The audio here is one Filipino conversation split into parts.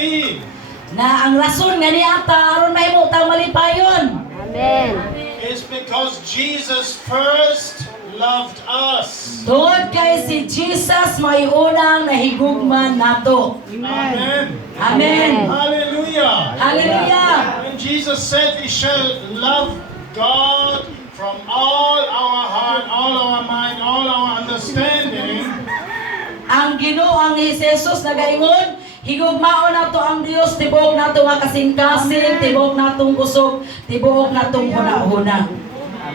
being Na ang rason nga niata aron mahimo tang malipayon. Amen. is because Jesus first loved us. Tungod kay si Jesus may unang nahigugman nato. Amen. Amen. Hallelujah. Hallelujah. When Jesus said we shall love God from all our heart, all our mind, all our understanding, Ang Ginoo ang Jesus nagaingon, higugmaon nato ang Dios, tibuok nato nga kasing-kasing, tibuok natong kusog, tibuok natong huna-huna.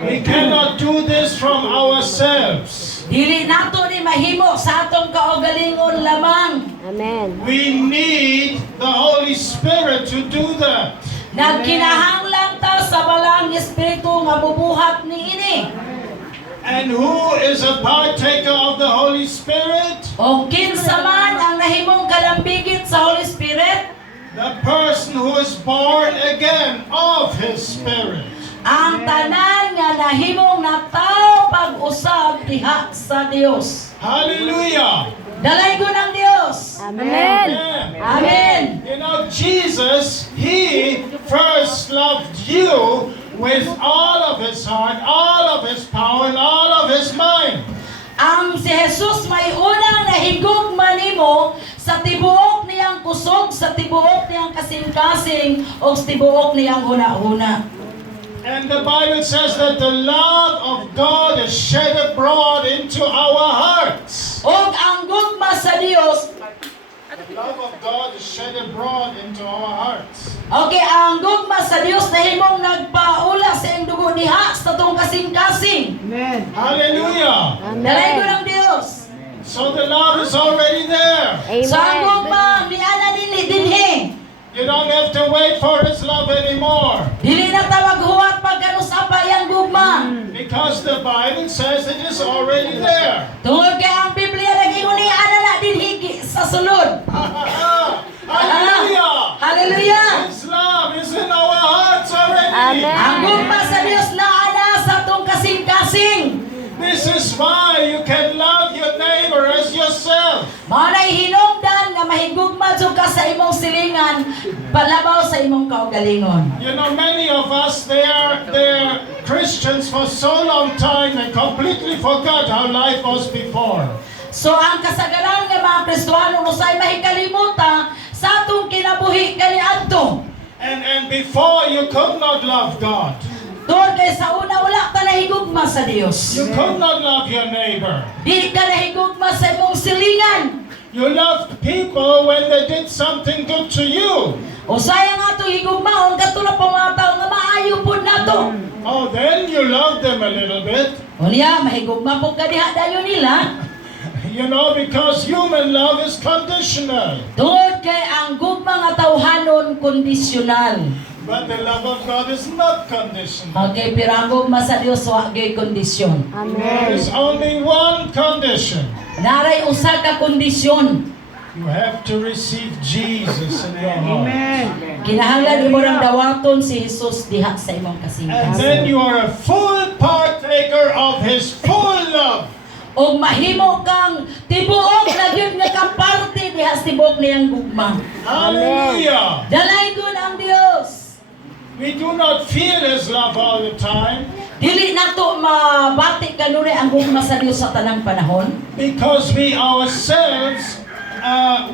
we cannot do this from ourselves. Dili nato ni mahimo sa atong kaugalingon lamang. Amen. We need the Holy Spirit to do that. Nagkinahanglan ta sa balang espiritu nga bubuhat niini. And who is a partaker of the Holy Spirit? O kinsa man ang nahimong kalambigit sa Holy Spirit, The person who is born again of His Spirit. ang tanan nga nahimong nataw pag-usab diha sa Dios. Hallelujah. Dalay ko ng Dios. Amen. Amen. You know, Jesus, He first loved you with all of His heart, all of His power, and all of His mind. Ang si Jesus may unang nahigugman nimo sa tibuok niyang kusog, sa tibuok niyang kasing-kasing, o sa tibuok niyang huna-huna. And the Bible says that the love of God is shed abroad into our hearts. O ang gugma sa Dios, The love of God is shed abroad into our hearts. okay, ang gugma sa Dios na himong nagpaula sa iyong dugo diha sa tong kasing-kasing. Hallelujah. Dalay ko Amen. ng Dios. So the love is already there. So ang Amen. gugma, niana dinhi. You don't have to wait for His love anymore. Dili na tawag huwat pagkanusapa yang gugma. Because the Bible says it is already there. Tungod kay ang Biblia nag-ingon ni ana na dinhi sa sulod. Hallelujah. Hallelujah. His love is in our hearts already. Amen. Ang gugma sa Dios na ana sa tong kasing-kasing. This is why you can love your neighbor as yourself. Mao nay hinungdan nga mahigugma jud ka sa imong silingan palabaw sa imong kaugalingon. You know, many of us, they're Christians for so long time they completely forgot how life was before. So ang kasagaran nga mga Kristiyano usay mahikalimuta sa atong kinabuhi kaniadto. And before you could not love God. Tungod kay sa una wala ka nahigugma sa Dios. You could not love your neighbor. Di ka nahigugma sa imong silingan. You loved people when they did something good to you. O sayang ato higugmaon katulad pa mga tao nga maayo pud nato. Oh, then you love them a little bit. O niya mahigugma pud ka diha dayon nila. You know, because human love is conditional. Tungod kay ang gugma nga tawhanon kondisyonal. But the love of God is not conditional. Okay, pero ang gugma sa Dios wa gyud kondisyon. There Amen. is only one condition. Naray usa ka kondisyon. You have to receive Jesus in your heart. Kinahanglan imo rang dawaton si Jesus diha sa imong And kasing-kasing. then you are a full partaker of His full love. O mahimo kang tibuok na gyud nga kaparte diha sa tibuok niyang gugma. Hallelujah. Dalay gud ang Dios. We do not feel His love all the time Dili nato mabati kanunay ang gugma sa Dios sa tanang panahon. because we ourselves,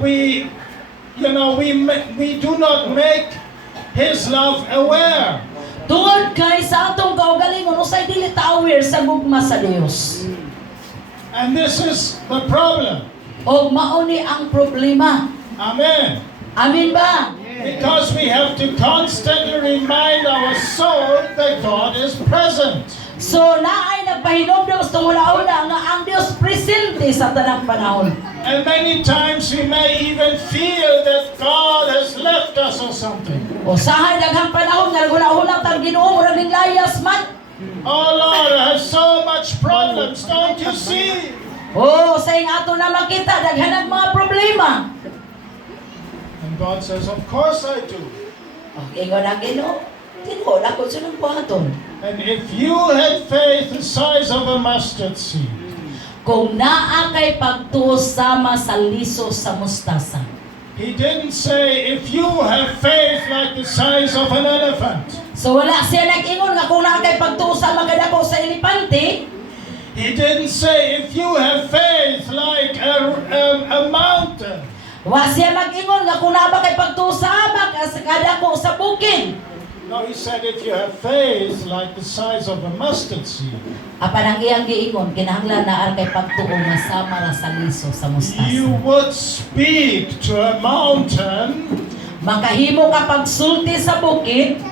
we do not make His love aware. Tungod kay sa atong kaugalingon usay dili ta aware sa gugma sa Dios. And this is the problem. O mao ni ang problema. Amen. Amin ba? Because we have to constantly remind our soul that God is present. So naay nagpahinomdom sa una-una nga ang Dios presente sa tanang panahon. And many times we may even feel that God has left us or something. O sahay daghang panahon nga una-una tang Ginoo murag ning layas man. Oh Lord, I have so much problems, don't you see? O sa ing ato na makita daghan ang mga problema. And God says, of course I do. Okay, nga na Ginoo. Ginoo na ko sunod buhaton. And if you had faith the size of a mustard seed, Kung naa kay pagtuo sama sa liso sa mustasa. He didn't say, if you have faith like the size of an elephant. So wala siya nag-ingon nga kung nakay pagtuo sa magdako sa elepante. He didn't say, if you have faith like a mountain. Wa siya mag-ingon nga kung naba kay pagtuo sa abak sa kadako sa bukid. No, he said, if you have faith like the size of a mustard seed. Apan ang iyang giingon kinahanglan na kay pagtuo nga sama ra sa liso sa You mustasa. would speak to a mountain, Makahimo ka pagsulti sa bukid,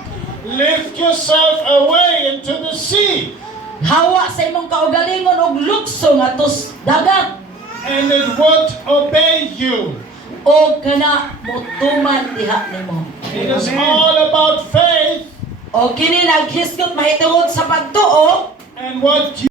lift yourself away into the sea, hawa sa imong kaugalingon og lukso nga tus dagat and it would obey you. o kana mutuman diha nimo. It is all about faith O kini naghisgot mahitungod sa pagtuo and what